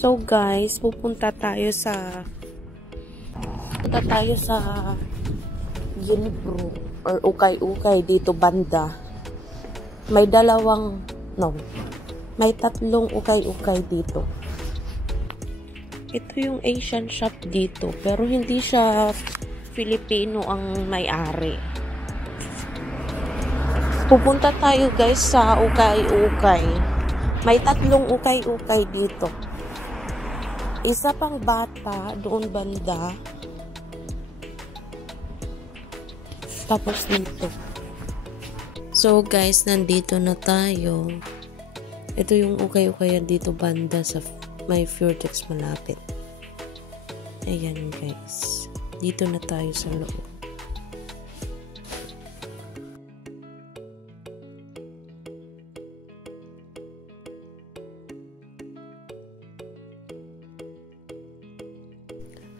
So guys, pupunta tayo sa Ginebro or ukay-ukay dito banda. May tatlong ukay-ukay dito. Ito yung Asian shop dito, pero hindi siya Filipino ang may-ari. Pupunta tayo guys sa ukay-ukay. May tatlong ukay-ukay dito. Isa pang bata doon banda. Tapos dito. So guys, nandito na tayo. Ito yung ukay-ukayan dito banda sa may Furetex malapit. Ayan guys. Dito na tayo sa loob.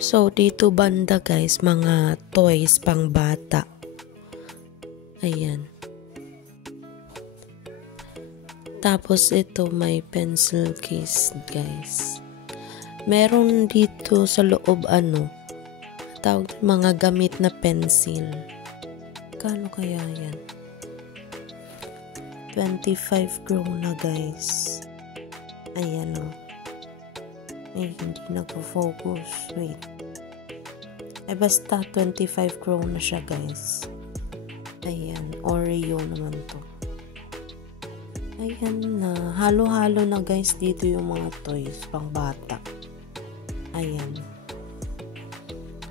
So, dito banda guys, mga toys pang bata. Ayan. Tapos ito may pencil case guys. Meron dito sa loob tawag mga gamit na pencil. Kano kaya yan? 25 krona guys. Ayan o. Ay, hindi nagpo-focus. Wait. Ay, basta 25 krona siya guys. Ayan. Oreo naman to. Ayan na. Halo-halo na guys dito yung mga toys pang bata. Ayan.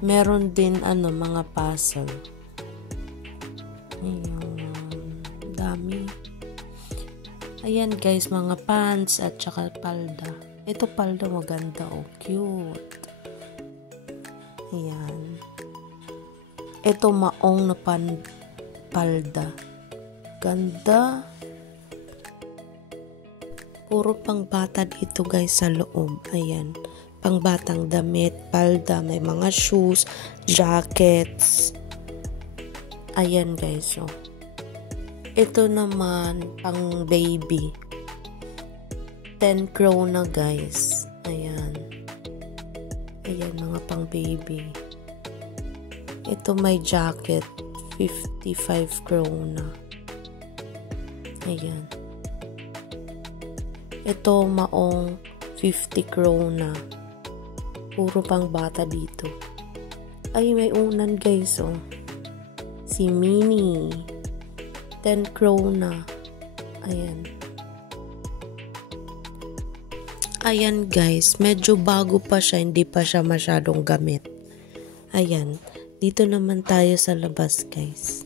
Meron din mga puzzle. Ayan. Dami. Ayan guys, mga pants at saka palda. Ito palda maganda. Oh, cute. Ayan. Ito maong na palda. Ganda. Puro pang bata dito guys sa loob. Ayan. Pang batang damit, palda, may mga shoes, jackets. Ayan guys. Oh. Ito naman pang baby. 10 krona guys. Ayan. Ayan mga pang baby. Ito may jacket. 55 krona. Ayan. Ito maong 50 krona. Puro pang bata dito. Ay, may unan guys, oh. Si Minnie. 10 krona. Ayan. Ayan guys, medyo bago pa siya, hindi pa siya masyadong gamit. Ayan. Dito naman tayo sa labas guys.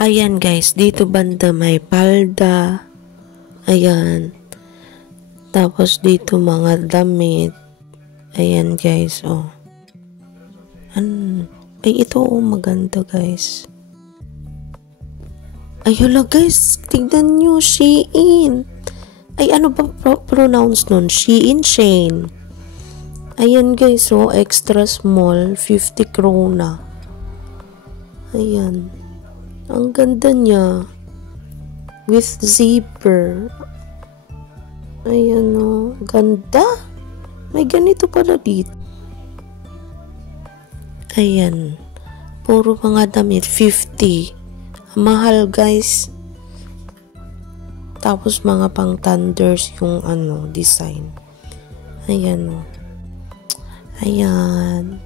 Ayan guys, dito banda may palda. Ayan. Tapos dito mga damit. Ayan guys, oh. Ay, ito maganda guys. Ayun guys, tignan nyo, Shein. Ay, ano ba pronounce nun? Shein, Shane. Ayan guys, oh, extra small, 50 krona. Ayan. Ang ganda niya. With zipper. Ayan o. Ganda. May ganito pala dito. Ayan. Puro mga damit. 50. Mahal guys. Tapos mga pang thunders yung design. Ayan o. Ayan.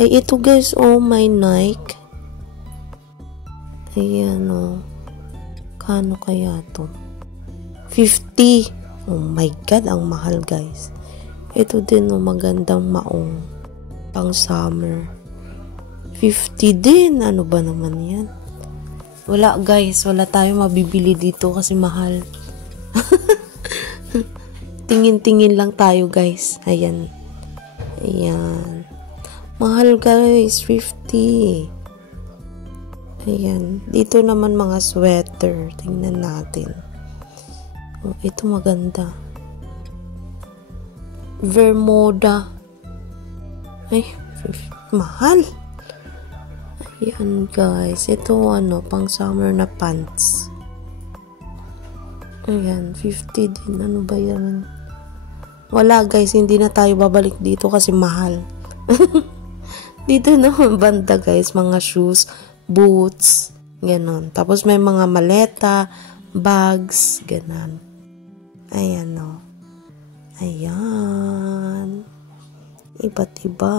Ay ito guys, oh, may Nike. Ayan o. Kano kaya to? 50. Oh my God, ang mahal guys. Ito din o, magandang maong. Pang summer. 50 din. Ano ba naman yan? Wala guys. Wala tayong mabibili dito kasi mahal. Tingin-tingin lang tayo guys. Ayan. Ayan. Mahal guys. 50. Ayan. Dito naman mga sweater. Tingnan natin. Oh, ito maganda. Vermoda. Ay, mahal. Yan guys. Ito pang summer na pants. Ayan, 50 din. Ano ba yan? Wala guys, hindi na tayo babalik dito kasi mahal. Dito naman banda guys, mga shoes, boots, ganon. Tapos may mga maleta, bags, ganon. Ayan o. Ayan. Iba't iba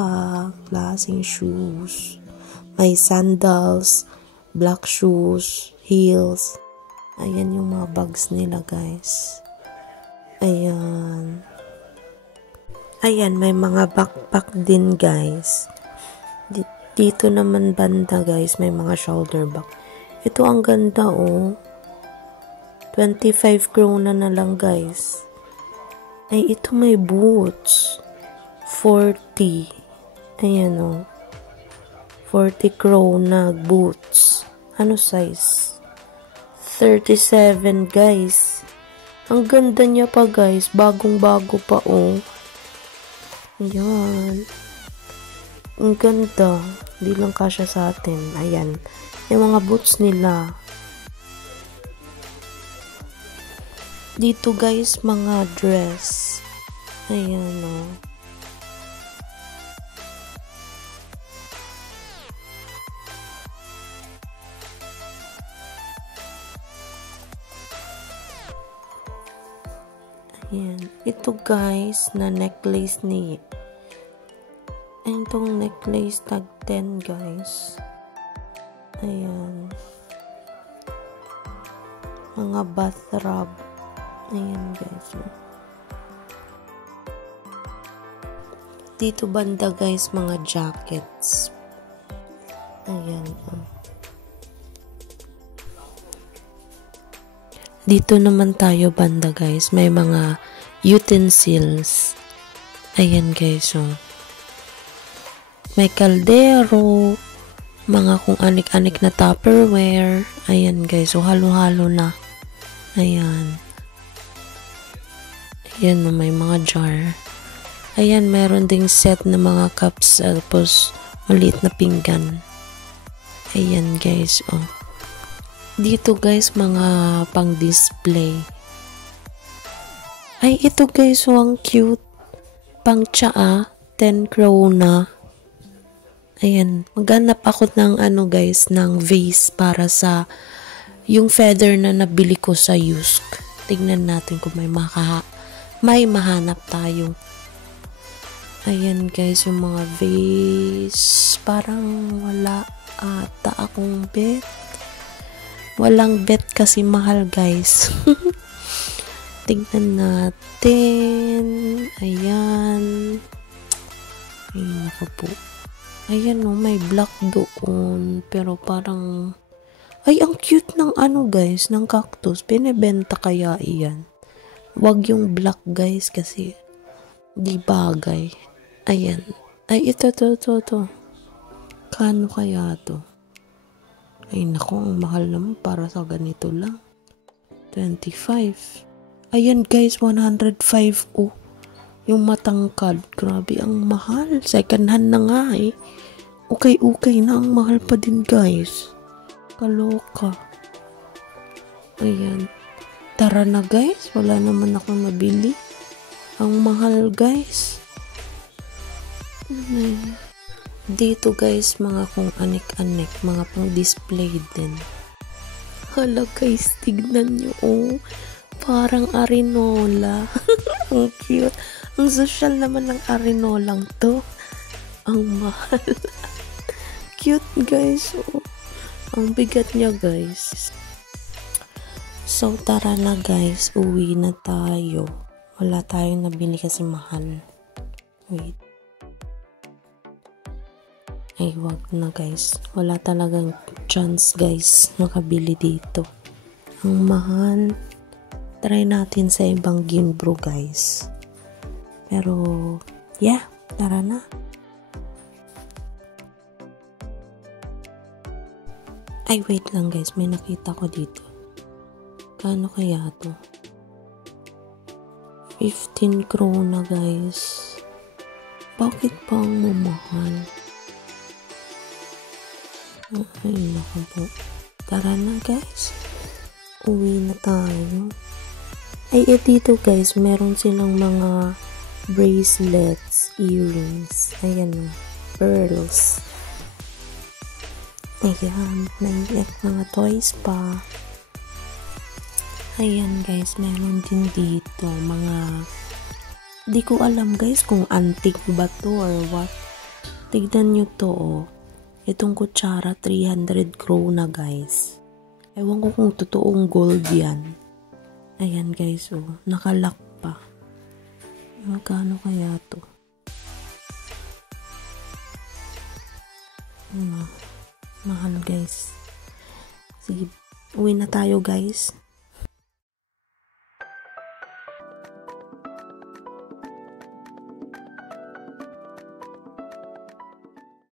klaseng shoes. May sandals, black shoes, heels. Ayan yung mga bags nila guys. Ayan. Ayan, may mga backpack din guys. Dito naman banda guys, may mga shoulder bag. Ito ang ganda 25 krona na lang guys. Ay, ito may boots. 40. Ayan 40 krona boots. Ano size? 37 guys. Ang ganda niya pa guys. Bagong-bago pa Ayan. Ang ganda. Hindi lang kasya sa atin. Ayan. Yung mga boots nila. Dito guys, mga dress. Ayan Ayan. Ito guys, na necklace ni. Itong necklace tag 10 guys. Ayan. Mga bathrobe. Ayan guys. Dito banda guys, mga jackets. Ayan. Dito naman tayo banda guys, may mga utensils. Ayan guys May kaldero, mga kung anik-anik na Tupperware. Ayan guys, halo-halo na. Ayan. Ayan may mga jar. Ayan, meron ding set na mga cups, tapos maliit na pinggan. Ayan guys, Dito guys, mga pang display. Ay, ito guys, ang cute. Pang tsaa, 10 krona. Ayan, maghanap ako ng guys, ng vase para sa yung feather na nabili ko sa Yusk. Tignan natin kung may mahanap tayo. Ayan guys, yung mga vase. Parang wala ata akong bet. Walang bet kasi mahal guys. Tignan natin. Ayan. Ay, naka po. Ayan may black doon. Pero parang, ay, ang cute ng guys, ng cactus. Binebenta kaya iyan. Wag yung black guys kasi di bagay. Ayan. Ay, ito. Kano kaya to? Ay, naku, ang mahal naman para sa ganito lang. 25. Ayan guys, 105 yung matangkad. Grabe, ang mahal. Second hand na nga Okay na. Ang mahal pa din guys. Kaloka. Ayan. Tara na guys. Wala naman akong nabili. Ang mahal guys. Dito guys, mga kung anik-anik, mga pang display din. Hala guys, tignan nyo parang arinola. Ang cute. Ang social naman ng arinolang to. Ang mahal. Cute guys. Ang bigat niya guys. So tara na guys, uwi na tayo. Wala tayong nabili kasi mahal. Wait. Ay, wag na guys. Wala talagang chance guys makabili dito. Ang mahal. Try natin sa ibang Ginbro guys. Pero, yeah. Tara na. Ay, wait lang guys. May nakita ko dito. Kano kaya to? 15 krona guys. Bakit pa ang mamahal? Ay, naku po. Tara na guys. Uwi na tayo. Ay, dito guys, meron silang mga bracelets, earrings. Ayan o. Pearls. Ayan. May mga toys pa. Ayan guys, meron din dito mga, di ko alam guys kung antique ba to or what. Tignan nyo to oh. Itong kutsara 300 krona guys. Ewan ko kung totoong gold yan. Ayan guys oh, nakalock pa. Magkano kaya to? Mahal guys. Sige, uwi na tayo guys.